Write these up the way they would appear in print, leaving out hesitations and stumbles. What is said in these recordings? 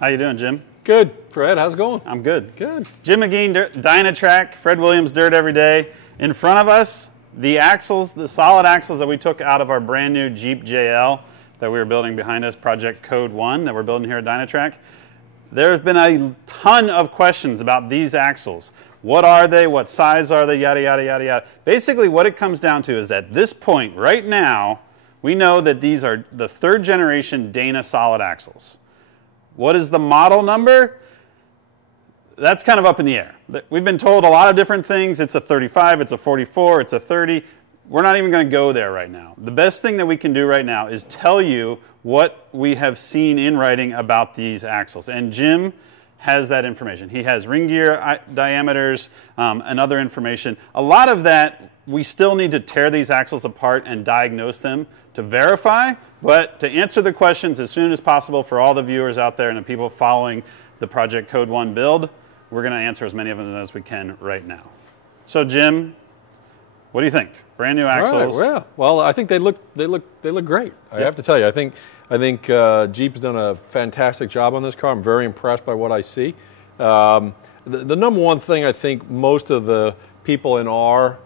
How you doing, Jim? Good. Fred, how's it going? I'm good. Good. Jim McGean, Dynatrac, Fred Williams, Dirt Every Day. In front of us, the axles, the solid axles that we took out of our brand new Jeep JL that we were building behind us, Project Code 1 that we're building here at Dynatrac. There's been a ton of questions about these axles. What are they? What size are they? Yada, yada, yada, yada. Basically, what it comes down to is at this point, right now, we know that these are the third generation Dana solid axles. What is the model number? That's kind of up in the air. We've been told a lot of different things. It's a 35, it's a 44, it's a 30. We're not even going to go there right now. The best thing that we can do right now is tell you what we have seen in writing about these axles. And Jim has that information. He has ring gear diameters and other information. A lot of that, we still need to tear these axles apart and diagnose them to verify, but to answer the questions as soon as possible for all the viewers out there and the people following the Project Code 1 build, we're going to answer as many of them as we can right now. So Jim, what do you think? Brand new axles. Right, yeah. Well, I think they look great. I have to tell you, I think Jeep's done a fantastic job on this car. I'm very impressed by what I see. The number one thing I think most of the people in our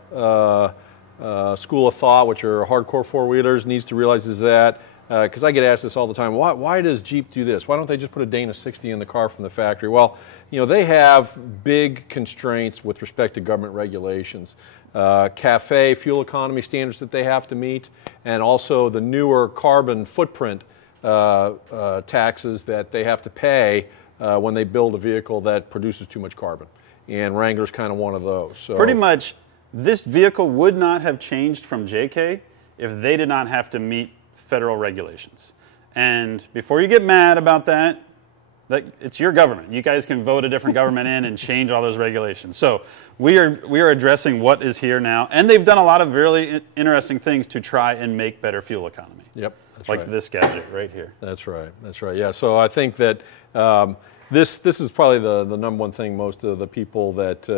school of thought, which are hardcore four-wheelers, needs to realize is that, because I get asked this all the time, why does Jeep do this? Why don't they just put a Dana 60 in the car from the factory? Well, you know, they have big constraints with respect to government regulations. CAFE, fuel economy standards that they have to meet, and also the newer carbon footprint taxes that they have to pay when they build a vehicle that produces too much carbon. And Wrangler's kind of one of those. So pretty much, this vehicle would not have changed from JK if they did not have to meet federal regulations. And before you get mad about that, it's your government. You guys can vote a different government in and change all those regulations. So we are addressing what is here now, and they've done a lot of really interesting things to try and make better fuel economy. Yep, that's like right. This gadget right here. That's right. That's right. Yeah. So I think that this is probably the number one thing most of the people that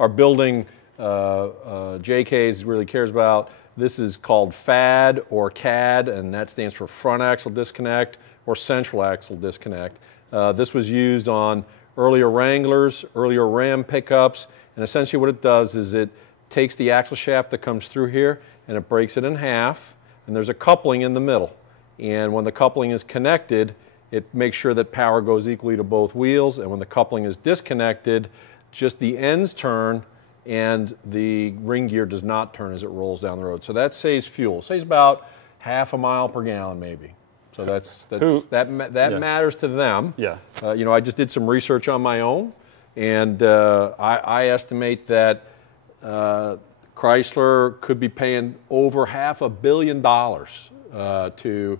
are building JKs really cares about. This is called FAD or CAD, and that stands for front axle disconnect or central axle disconnect. This was used on earlier Wranglers, earlier Ram pickups, and essentially what it does is it takes the axle shaft that comes through here and it breaks it in half, and there's a coupling in the middle. And when the coupling is connected, it makes sure that power goes equally to both wheels, and when the coupling is disconnected, just the ends turn and the ring gear does not turn as it rolls down the road. So that saves fuel. Saves about half a mile per gallon maybe. So that matters to them. Yeah. You know, I just did some research on my own, and I estimate that Chrysler could be paying over $500 million to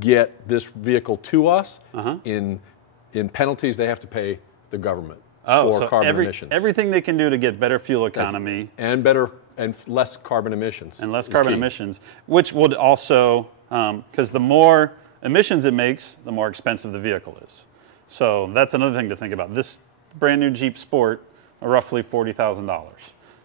get this vehicle to us in penalties they have to pay the government for carbon emissions. Everything they can do to get better fuel economy and less carbon emissions. And less carbon emissions, which would also, because the more emissions it makes, the more expensive the vehicle is. So that's another thing to think about. This brand new Jeep Sport, roughly $40,000.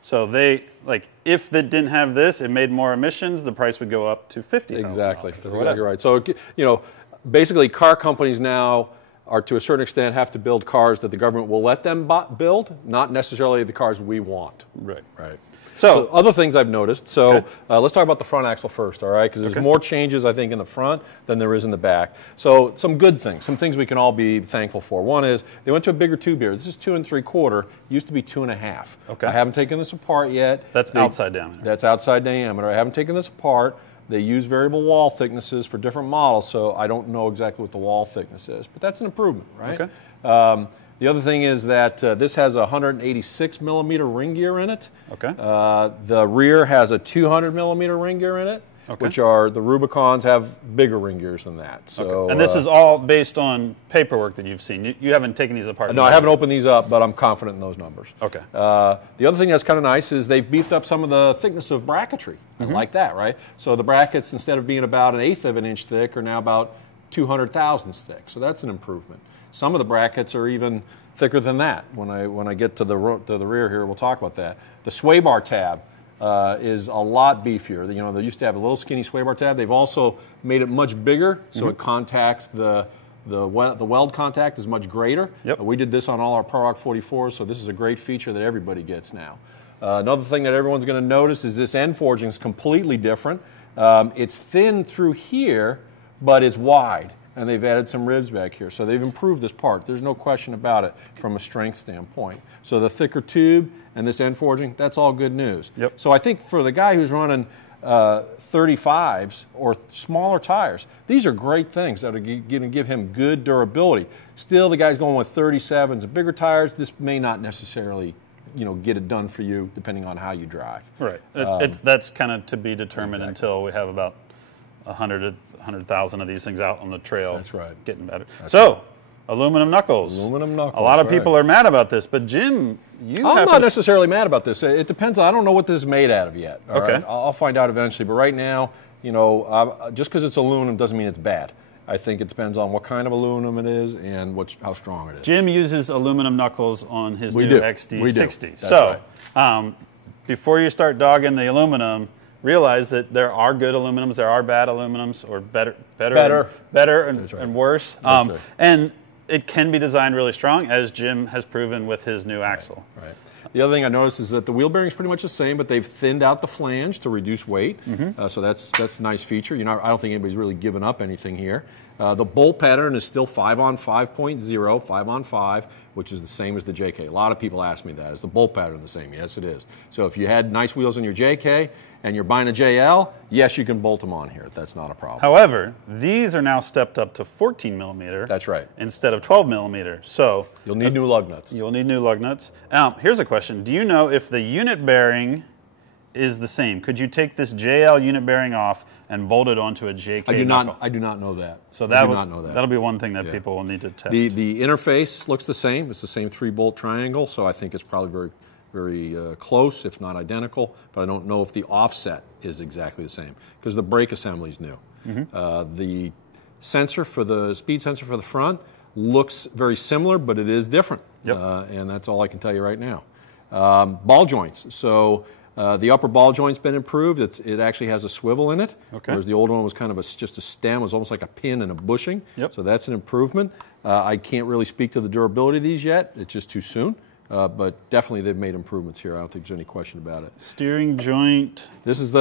So if they didn't have this, it made more emissions, the price would go up to $50,000. Exactly, that's exactly right. So, you know, basically car companies now are to a certain extent have to build cars that the government will let them build, not necessarily the cars we want. Right. Right. So other things I've noticed. So let's talk about the front axle first, all right? Because there's more changes, I think, in the front than there is in the back. So some good things, some things we can all be thankful for. One is they went to a bigger tube here. This is 2 3/4. Used to be 2 1/2. Okay. I haven't taken this apart yet. That's outside diameter. That's outside diameter. I haven't taken this apart. They use variable wall thicknesses for different models, so I don't know exactly what the wall thickness is. But that's an improvement, right? Okay. The other thing is that this has a 186 millimeter ring gear in it. Okay. The rear has a 200 millimeter ring gear in it, which are the Rubicons have bigger ring gears than that. So, and this is all based on paperwork that you've seen. You haven't taken these apart. No, I haven't opened these up, but I'm confident in those numbers. Okay. The other thing that's kind of nice is they've beefed up some of the thickness of bracketry. I like that, right? So the brackets, instead of being about 1/8 of an inch thick, are now about 200 thousandths thick. So that's an improvement. Some of the brackets are even thicker than that. When I get to the rear here, we'll talk about that. The sway bar tab is a lot beefier. You know, they used to have a little skinny sway bar tab. They've also made it much bigger, so it contacts the The weld contact is much greater. Yep. We did this on all our Pro Rock 44s, so this is a great feature that everybody gets now. Another thing that everyone's going to notice is this end forging is completely different. It's thin through here, but it's wide, and they've added some ribs back here. So they've improved this part. There's no question about it from a strength standpoint. So the thicker tube and this end forging, that's all good news. Yep. So I think for the guy who's running 35s or smaller tires, these are great things that are going to give him good durability. Still, the guy's going with 37s and bigger tires. This may not necessarily, get it done for you depending on how you drive. Right. That's kind of to be determined until we have about 100,000 of these things out on the trail. That's right. Getting better. So, aluminum knuckles. Aluminum knuckles. A lot of people are mad about this, but Jim, I'm not necessarily mad about this. It depends. I don't know what this is made out of yet. All okay. Right? I'll find out eventually. But right now, just because it's aluminum doesn't mean it's bad. I think it depends on what kind of aluminum it is and how strong it is. Jim uses aluminum knuckles on his new XD60. So, right. Before you start dogging the aluminum, realize that there are good aluminums, there are bad aluminums, or better and worse. Right. And it can be designed really strong, as Jim has proven with his new axle. Right. The other thing I noticed is that the wheel bearing is pretty much the same, but they've thinned out the flange to reduce weight. So that's a nice feature. I don't think anybody's really given up anything here. The bolt pattern is still 5-on 5.0, 5-on 5, which is the same as the JK. A lot of people ask me that. Is the bolt pattern the same? Yes, it is. So if you had nice wheels on your JK and you're buying a JL, yes, you can bolt them on here. That's not a problem. However, these are now stepped up to 14 millimeter. That's right. Instead of 12 millimeter. So you'll need new lug nuts. You'll need new lug nuts. Here's a question. Do you know if the unit bearing is the same? Could you take this JL unit bearing off and bolt it onto a JK knuckle? I do not know that. So that'll be one thing that people will need to test. The interface looks the same. It's the same 3-bolt triangle, so I think it's probably very, very close, if not identical. But I don't know if the offset is exactly the same because the brake assembly is new. The sensor for the speed sensor for the front looks very similar, but it is different. Yep. And that's all I can tell you right now. Ball joints. So. The upper ball joint's been improved. It actually has a swivel in it, whereas the old one was kind of just a stem. It was almost like a pin and a bushing. Yep. So that's an improvement. I can't really speak to the durability of these yet. It's just too soon. But definitely they've made improvements here. I don't think there's any question about it. Steering joint. This is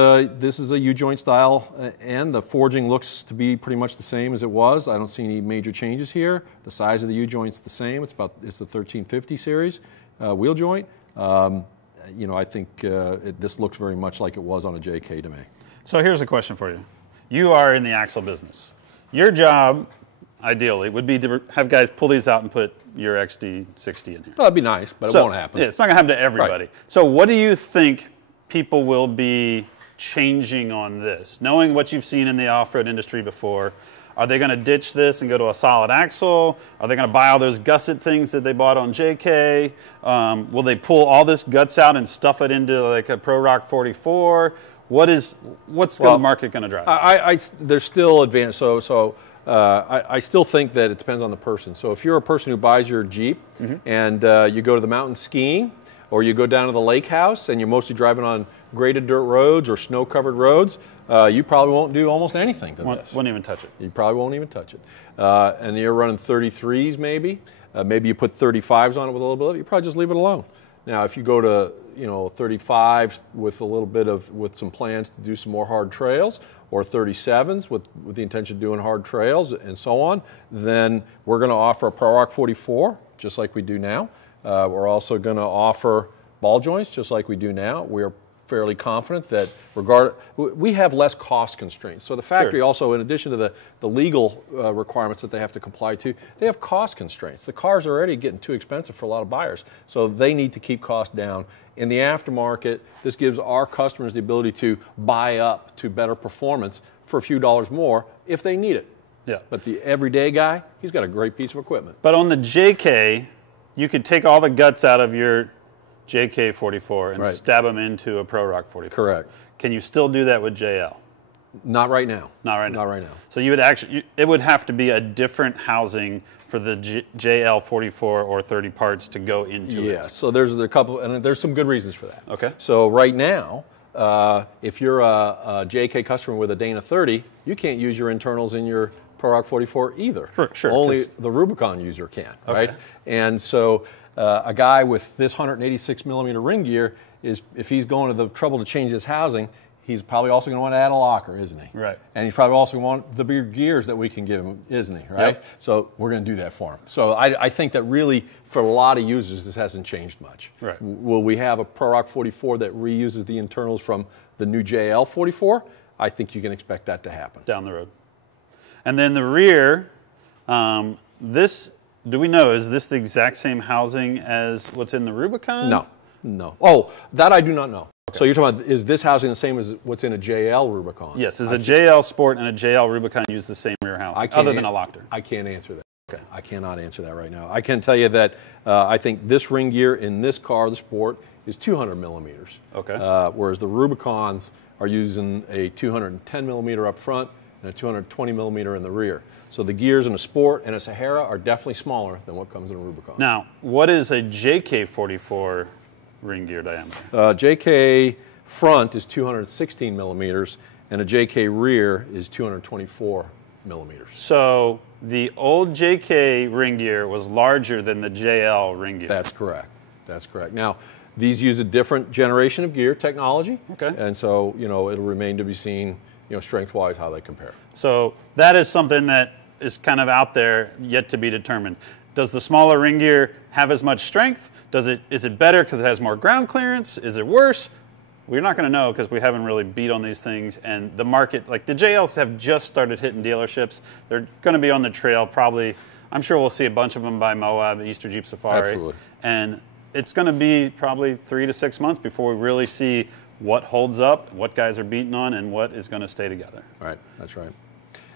a U-joint style, and the forging looks to be pretty much the same as it was. I don't see any major changes here. The size of the U-joint's the same. It's the 1350 series wheel joint. I think this looks very much like it was on a JK to me. So here's a question for you. You are in the axle business. Your job, ideally, would be to have guys pull these out and put your XD60 in here. Well, that'd be nice, but it won't happen. Yeah, it's not going to happen to everybody. Right. So what do you think people will be changing on this? Knowing what you've seen in the off-road industry before, are they going to ditch this and go to a solid axle? Are they going to buy all those gusset things that they bought on JK? Will they pull all this guts out and stuff it into like a Pro Rock 44? What's the market going to drive? There's still advanced. I still think that it depends on the person. So if you're a person who buys your Jeep and you go to the mountain skiing, or you go down to the lake house and you're mostly driving on graded dirt roads or snow-covered roads, you probably won't do almost anything to this. Won't even touch it. You probably won't even touch it. And you're running 33s maybe. Maybe you put 35s on it with a little bit of it. You probably just leave it alone. Now, if you go to 35s with a little bit with some plans to do some more hard trails, or 37s with the intention of doing hard trails and so on, then we're going to offer a Pro Rock 44 just like we do now. We're also going to offer ball joints just like we do now. We're fairly confident that we have less cost constraints. So the factory also, in addition to the legal requirements that they have to comply to, they have cost constraints. The cars are already getting too expensive for a lot of buyers, so they need to keep costs down. In the aftermarket, this gives our customers the ability to buy up to better performance for a few dollars more if they need it. Yeah. But the everyday guy, he's got a great piece of equipment. But on the JK, you could take all the guts out of your JK 44 and stab them into a Pro Rock 44. Correct. Can you still do that with JL? Not right now. Not right now. Not right now. So you would it would have to be a different housing for the JL 44 or 30 parts to go into it. Yeah. So there's a couple, and there's some good reasons for that. Okay. So right now, if you're a JK customer with a Dana 30, you can't use your internals in your Pro-Rock 44 either. Sure. Only the Rubicon user can, right? And so a guy with this 186 millimeter ring gear is, if he's going to the trouble to change his housing, he's probably also going to want to add a locker, isn't he? Right. And he's probably also going to want the bigger gears that we can give him, isn't he? Right. Yep. So we're going to do that for him. So I think that really, for a lot of users, this hasn't changed much. Right. Will we have a Pro-Rock 44 that reuses the internals from the new JL 44? I think you can expect that to happen down the road. And then the rear, this, do we know, is this the exact same housing as what's in the Rubicon? No. Oh, that I do not know. Okay. So you're talking about, is this housing the same as what's in a JL Rubicon? Yes, is a JL Sport and a JL Rubicon use the same rear housing, other than a locker? I can't answer that. Okay. I cannot answer that right now. I can tell you that I think this ring gear in this car, the Sport, is 200 millimeters. Okay. Whereas the Rubicons are using a 210 millimeter up front and a 220 millimeter in the rear. So the gears in a Sport and a Sahara are definitely smaller than what comes in a Rubicon. Now, what is a JK44 ring gear diameter? JK front is 216 millimeters, and a JK rear is 224 millimeters. So the old JK ring gear was larger than the JL ring gear. That's correct. That's correct. Now, these use a different generation of gear technology. Okay. And so, it'll remain to be seen, strength-wise, how they compare. So that is something that is kind of out there, yet to be determined. Does the smaller ring gear have as much strength? Is it better because it has more ground clearance? Is it worse? We're not going to know because we haven't really beat on these things. And the market, like the JLs have just started hitting dealerships. They're going to be on the trail probably. I'm sure we'll see a bunch of them by Moab, Easter Jeep Safari. Absolutely. And it's going to be probably 3 to 6 months before we really see what holds up, what guys are beating on, and what is going to stay together. Right, that's right.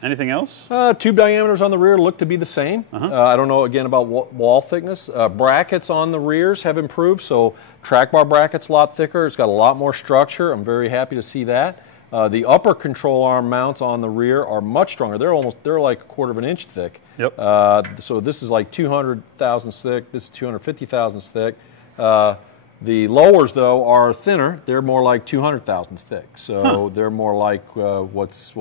Anything else? Tube diameters on the rear look to be the same. I don't know, again, about wall thickness. Brackets on the rears have improved, so track bar bracket's a lot thicker. It's got a lot more structure. I'm very happy to see that. The upper control arm mounts on the rear are much stronger. They're like a quarter of an inch thick. Yep. So this is like 200 thousandths thick. This is 250 thousandths thick. The lowers, though, are thinner. They're more like 200 thousandths thick. So they're more like what's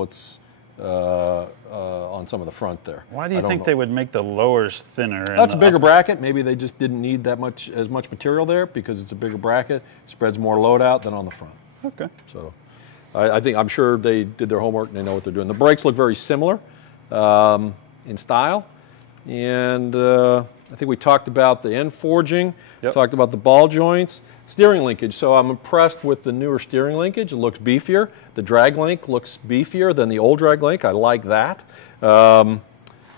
on some of the front there. Why do you think they would make the lowers thinner? That's a bigger bracket. Maybe they just didn't need as much material there because it's a bigger bracket. Spreads more load out than on the front. Okay. So I'm sure they did their homework and they know what they're doing. The brakes look very similar in style. And I think we talked about the end forging, talked about the ball joints. Steering linkage, so I'm impressed with the newer steering linkage. It looks beefier. The drag link looks beefier than the old drag link. I like that. Of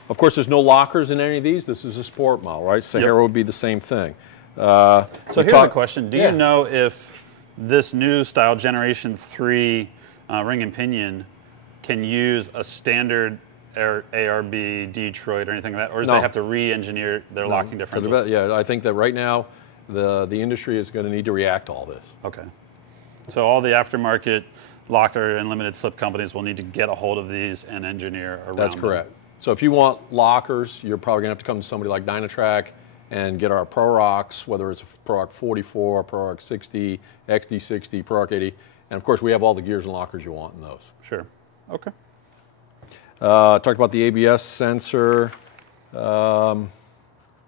course, there's no lockers in any of these. This is a sport model, right? Sahara would be the same thing. So here's a question. Do you know if this new style Generation 3 ring and pinion can use a standard ARB, Detroit, or anything like that? Or does they have to re-engineer their locking differentials? Yeah, I think that right now, the industry is going to need to react to all this. Okay. So all the aftermarket locker and limited slip companies will need to get a hold of these and engineer around That's correct. them. So if you want lockers, you're probably going to have to come to somebody like Dynatrac and get our Pro-Rocks, whether it's a Pro-Rock 44, Pro-Rock 60, XD60, Pro-Rock 80. And of course, we have all the gears and lockers you want in those. Sure. Okay. Talked about the ABS sensor.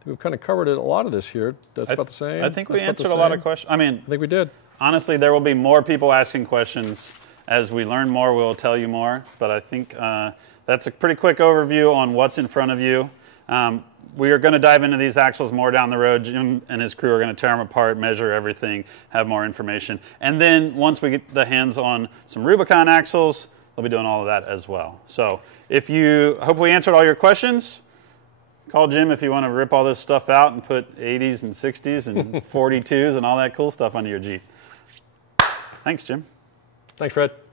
We've kind of covered a lot of this here. That's about the same. I think we answered a lot of questions. I mean, I think we did. Honestly, there will be more people asking questions. As we learn more, we'll tell you more. But I think that's a pretty quick overview on what's in front of you. We are going to dive into these axles more down the road. Jim and his crew are going to tear them apart, measure everything, have more information. And then once we get the hands on some Rubicon axles, they'll be doing all of that as well. So hope we answered all your questions. Call Jim if you want to rip all this stuff out and put 80s and 60s and 42s and all that cool stuff onto your Jeep. Thanks, Jim. Thanks, Fred.